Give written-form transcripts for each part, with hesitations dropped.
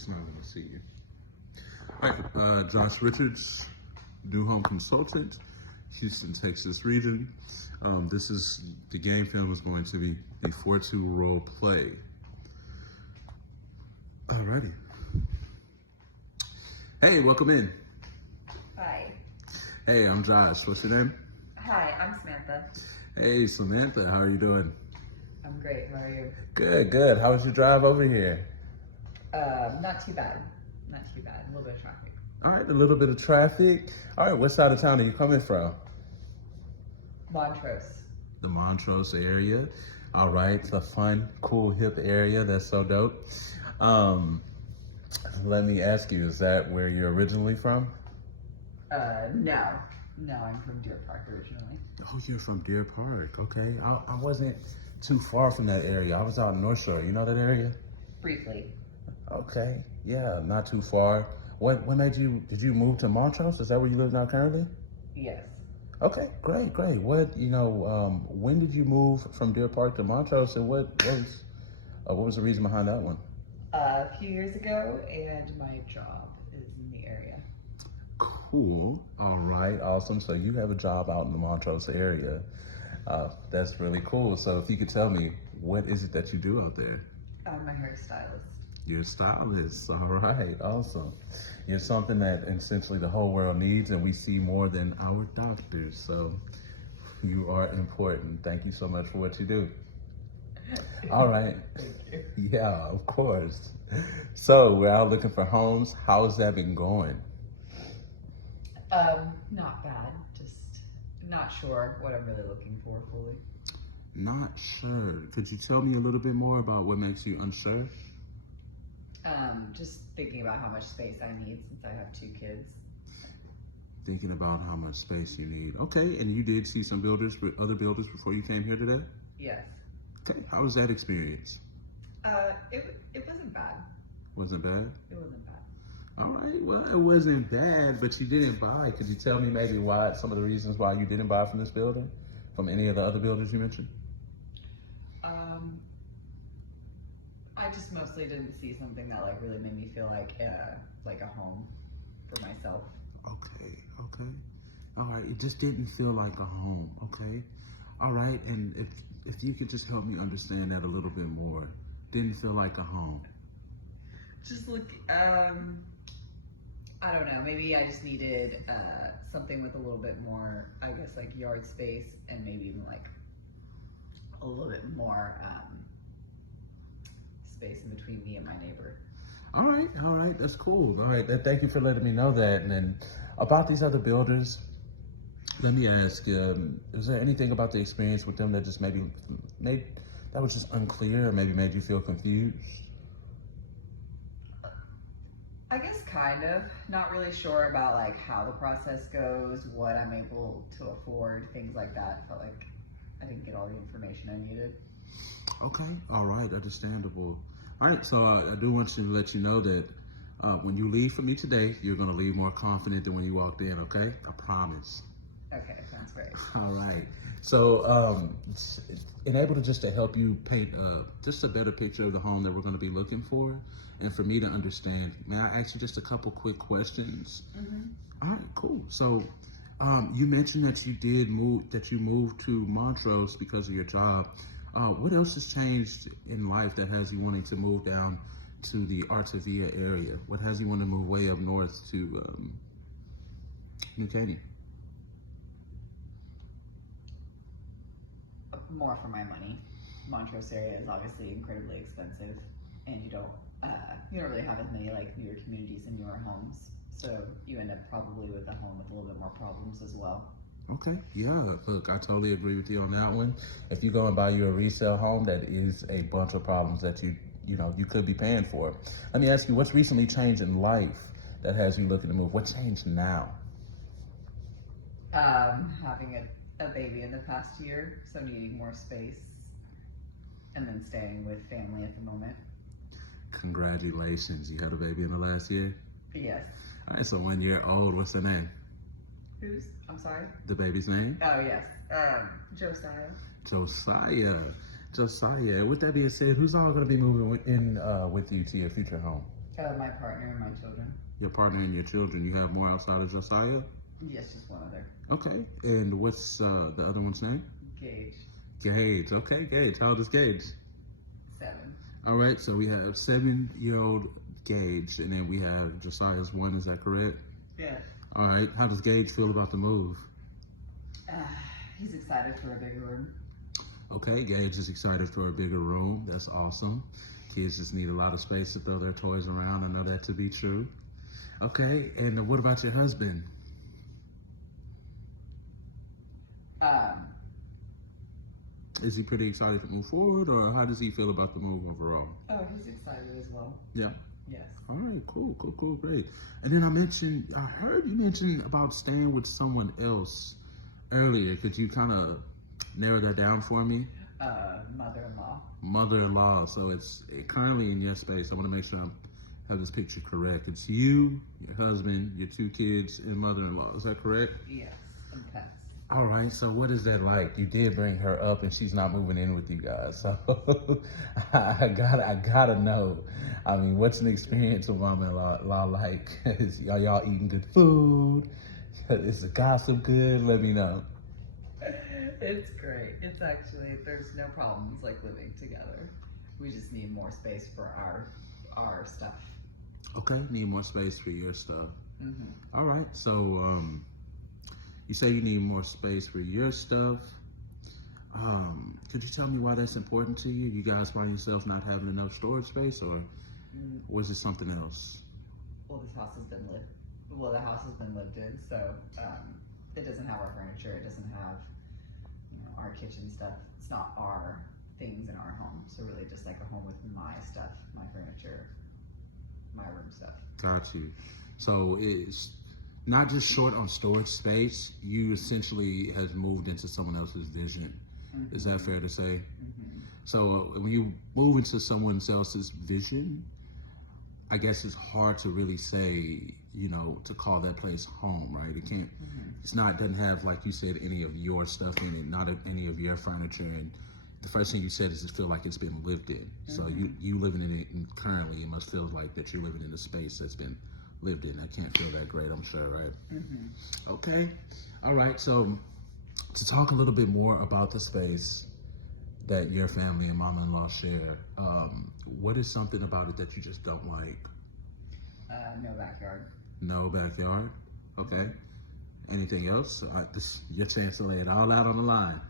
just not going to see you. All right, Josh Richards, new home consultant, Houston, Texas region. The game film is going to be the 4-2 role play. Alrighty. Hey, welcome in. Hi. Hey, I'm Josh. What's your name? Hi, I'm Samantha. Hey, Samantha. How are you doing? I'm great. How are you? Good, good. How was your drive over here? Not too bad. Not too bad. A little bit of traffic. All right, a little bit of traffic. All right, what side of town are you coming from? Montrose. The Montrose area. All right, it's a fun, cool, hip area. That's so dope. Let me ask you, is that where you're originally from? No. No, I'm from Deer Park originally. Oh, you're from Deer Park. Okay. I wasn't too far from that area. I was out in North Shore. You know that area? Briefly. Okay. Yeah, not too far. What made you, did you move to Montrose? Is that where you live now currently? Yes. Okay, great. When did you move from Deer Park to Montrose, and what was the reason behind that one? A few years ago, and my job is in the area. Cool. All right, awesome. So you have a job out in the Montrose area. That's really cool. So if you could tell me, what is it that you do out there? I'm a hairstylist. You're a stylist. All right, awesome. You're something that essentially the whole world needs, and we see more than our doctors. So you are important. Thank you so much for what you do. All right. Yeah, of course. So we're out looking for homes. How has that been going? Not bad. Just not sure what I'm really looking for fully. Not sure. Could you tell me a little bit more about what makes you unsure? Just thinking about how much space I need since I have 2 kids. Thinking about how much space you need. Okay, and you did see some other builders before you came here today? Yes. Okay, how was that experience? It wasn't bad. Wasn't bad? It wasn't bad. All right, well, it wasn't bad, but you didn't buy. Could you tell me maybe some of the reasons why you didn't buy from this building? From any of the other builders you mentioned? I just mostly didn't see something that like really made me feel like a home for myself. Okay. All right, it just didn't feel like a home, okay? All right, and if you could just help me understand that a little bit more. Didn't feel like a home. Just look, I don't know, maybe I just needed something with a little bit more, I guess, like yard space, and maybe even like a little bit more space in between me and my neighbor. All right, that's cool. All right, thank you for letting me know that. And then about these other builders, let me ask, is there anything about the experience with them that just maybe that was just unclear, or maybe made you feel confused? I guess kind of. Not really sure about like how the process goes, what I'm able to afford, things like that. Felt like I didn't get all the information I needed. Okay, all right, understandable. All right, so I do want to let you know that when you leave from me today, you're going to leave more confident than when you walked in, okay? I promise. Okay, sounds great. All right. So, enabled just to help you paint just a better picture of the home that we're going to be looking for, and for me to understand, may I ask you just a couple quick questions? Mm-hmm. All right, cool. So, you mentioned that you moved to Montrose because of your job. What else has changed in life that has you wanting to move down to the Artavia area? What has you want to move way up north to New Caney? More for my money. Montrose area is obviously incredibly expensive, and you don't really have as many like newer communities and newer homes, so you end up probably with a home with a little bit more problems as well. Okay, yeah, look, I totally agree with you on that one. If you go and buy you a resale home, that is a bunch of problems that you could be paying for. Let me ask you, what's recently changed in life that has you looking to move? What changed now? Having a baby in the past year, so needing more space, and then staying with family at the moment. Congratulations, you had a baby in the last year? Yes. All right, so 1 year old, what's her name? I'm sorry? The baby's name? Oh, yes. Josiah. Josiah. With that being said, who's all going to be moving in with you to your future home? My partner and my children. Your partner and your children. You have more outside of Josiah? Yes, just one other. Okay. And what's the other one's name? Gage. Gage. Okay, Gage. How old is Gage? 7. All right. So we have 7-year-old Gage, and then we have Josiah's 1. Is that correct? Yeah. All right. How does Gage feel about the move? He's excited for a bigger room. Okay, Gage is excited for a bigger room. That's awesome. Kids just need a lot of space to throw their toys around. I know that to be true. Okay, and what about your husband? Is he pretty excited to move forward, or how does he feel about the move overall? Oh, he's excited as well. Yeah. Yes. All right, cool, great. And then I heard you mention about staying with someone else earlier. Could you kind of narrow that down for me? Mother-in-law. Mother-in-law. So it's currently in your space. I want to make sure I have this picture correct. It's you, your husband, your 2 kids, and mother-in-law. Is that correct? Yes, and pets. All right. So what is that like? You did bring her up, and she's not moving in with you guys. So I gotta know. I mean, what's an experience with mama-in-law like? Are y'all eating good food? Is the gossip good? Let me know. It's great. It's actually, there's no problems like living together. We just need more space for our stuff. Okay, need more space for your stuff. Mm-hmm. All right, so you say you need more space for your stuff. Could you tell me why that's important to you? You guys find yourself not having enough storage space, or was it something else? Well, the house has been lived in, so it doesn't have our furniture. It doesn't have, our kitchen stuff. It's not our things in our home. So really just like a home with my stuff, my furniture, my room stuff. Got you. So it's not just short on storage space. You essentially has moved into someone else's vision. Mm-hmm. Is that fair to say? Mm-hmm. So when you move into someone else's vision, I guess it's hard to really say, to call that place home, right? It can't, doesn't have, like you said, any of your stuff in it, not any of your furniture. And the first thing you said is it feel like it's been lived in. So you living in it, and currently it must feel like that you're living in a space that's been lived in. That can't feel that great, I'm sure, right? Mm-hmm. Okay. All right. So to talk a little bit more about the space that your family and mama-in-law share, what is something about it that you just don't like? No backyard. No backyard? Okay. Anything else? This your chance to lay it all out on the line.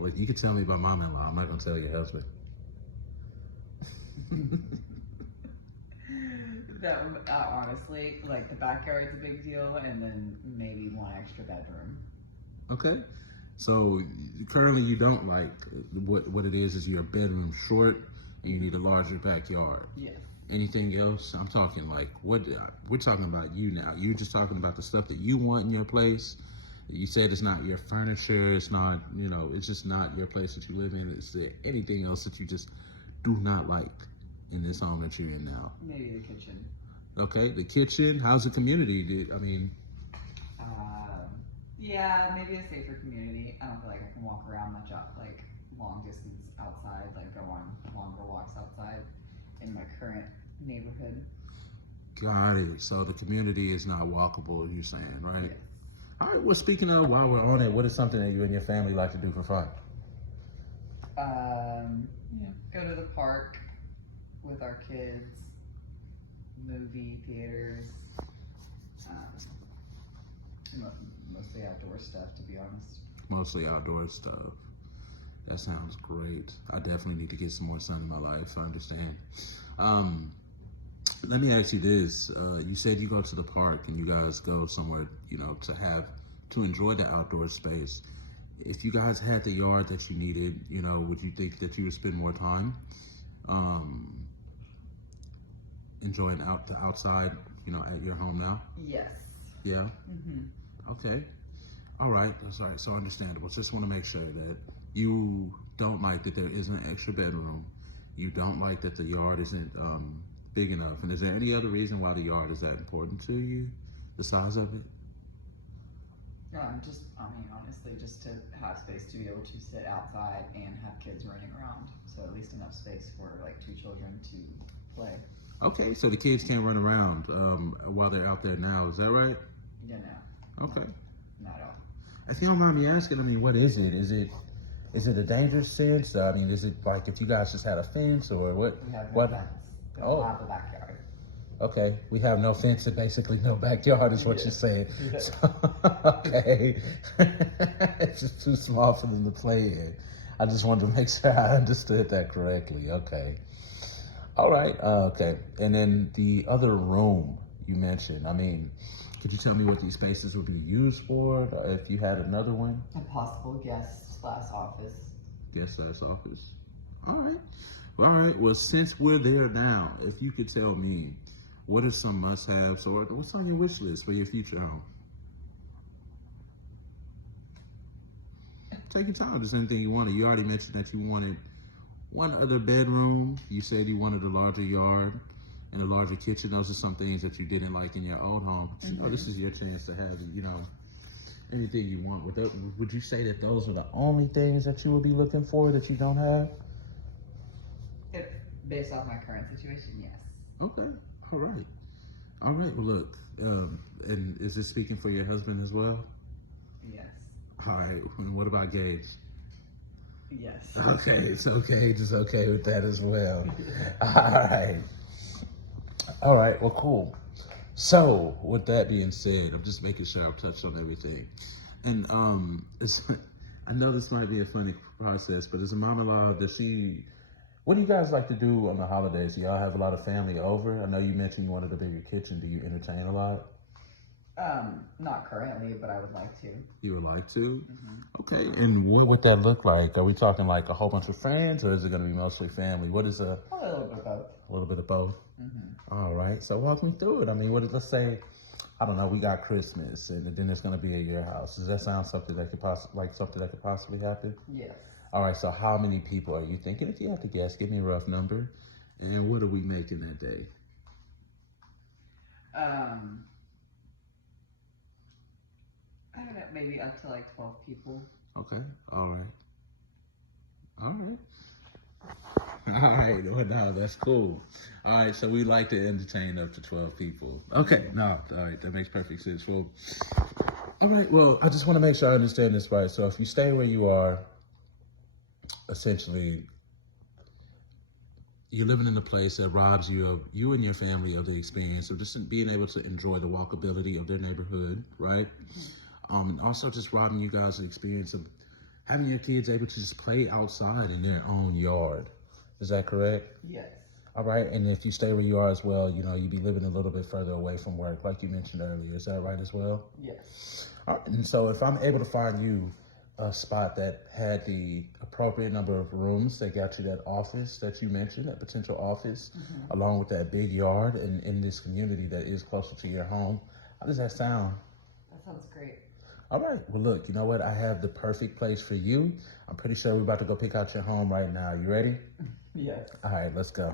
Well, you can tell me about mama-in-law. I'm not going to tell your husband. That honestly, like the backyard's a big deal, and then maybe one extra bedroom. Okay. So currently you don't like what it is your bedroom short and you need a larger backyard. Yes. Anything else? I'm talking like we're talking about you now. You're just talking about the stuff that you want in your place. You said it's not your furniture. It's not, it's just not your place that you live in. Is there anything else that you just do not like in this home that you're in now? Maybe the kitchen. Okay, the kitchen. How's the community? Yeah, maybe a safer community. I don't feel like I can walk around much like long distance outside, like go on longer walks outside in my current neighborhood. Got it. So the community is not walkable, you're saying, right? Yes. All right, well, speaking of, while we're on it, what is something that you and your family like to do for fun? Go to the park with our kids, movie theaters, mostly outdoor stuff, to be honest. Mostly outdoor stuff. That sounds great. I definitely need to get some more sun in my life. I understand. Let me ask you this. You said you go to the park and you guys go somewhere, to enjoy the outdoor space. If you guys had the yard that you needed, would you think that you would spend more time enjoying the outside, at your home now? Yes. Yeah? Mm-hmm. Okay. All right. That's all right. So understandable. Just want to make sure that you don't like that there isn't an extra bedroom. You don't like that the yard isn't big enough. And is there any other reason why the yard is that important to you? The size of it? Honestly, just to have space to be able to sit outside and have kids running around. So at least enough space for like 2 children to play. Okay, so the kids can't run around while they're out there now. Is that right? You know, Okay. not at all. If you don't mind me asking, I mean, what is it? Is it a dangerous fence? I mean, is it like if you guys just had a fence or what? We have no What? fence. We Oh. don't have a backyard. Okay, we have no fence and basically no backyard is what Yeah. you're saying. Yeah. So, okay, it's just too small for them to play in. I just wanted to make sure I understood that correctly. Okay, all right. Okay, and then the other room you mentioned. I mean, could you tell me what these spaces would be used for if you had another one? A possible guest/office. Guest slash office. All right. All right. Well, since we're there now, if you could tell me what are some must-haves or what's on your wish list for your future home? Take your time. Just anything you wanted. You already mentioned that you wanted one other bedroom. You said you wanted a larger yard and a larger kitchen. Those are some things that you didn't like in your old home. But, you know, this is your chance to have, you know, anything you want. Would you say that those are the only things that you would be looking for that you don't have? If, based off my current situation, yes. Okay. All right. All right. Well, look, and is this speaking for your husband as well? Yes. All right. And what about Gage? Yes. Okay. So Gage is okay with that as well. All right. All right. Well, cool. So, with that being said, I'm just making sure I've touched on everything. And I know this might be a funny process, but as a mom-in-law, what do you guys like to do on the holidays? Do y'all have a lot of family over? I know you mentioned you wanted a bigger kitchen. Do you entertain a lot? Not currently, but I would like to. You would like to? Mm-hmm. Okay, and what would that look like? Are we talking like a whole bunch of friends, or is it going to be mostly family? What is A little bit of both. a little bit of both? Mm-hmm. All right, so walk me through it. I mean, let's say, I don't know, we got Christmas, and then it's going to be at your house. Does that sound something that could possibly happen? Yes. All right, so how many people are you thinking? If you have to guess, give me a rough number. And what are we making that day? I don't know, maybe up to like 12 people. Okay, all right. All right. All right, well, no, that's cool. All right, so we like to entertain up to 12 people. Okay, no, all right, that makes perfect sense. Well, all right, well, I just want to make sure I understand this right. So if you stay where you are, essentially, you're living in a place that robs you and your family of the experience of just being able to enjoy the walkability of their neighborhood, right? And also just robbing you guys of the experience of having your kids able to just play outside in their own yard. Is that correct? Yes. All right, and if you stay where you are as well, you know, you'd be living a little bit further away from work, like you mentioned earlier. Is that right as well? Yes. All right, and so if I'm able to find you a spot that had the appropriate number of rooms that got you that office that you mentioned, that potential office, along with that big yard and in this community that is closer to your home, how does that sound? That sounds great. All right, well, look, you know what? I have the perfect place for you. I'm pretty sure we're about to go pick out your home right now. You ready? Yes. All right, let's go.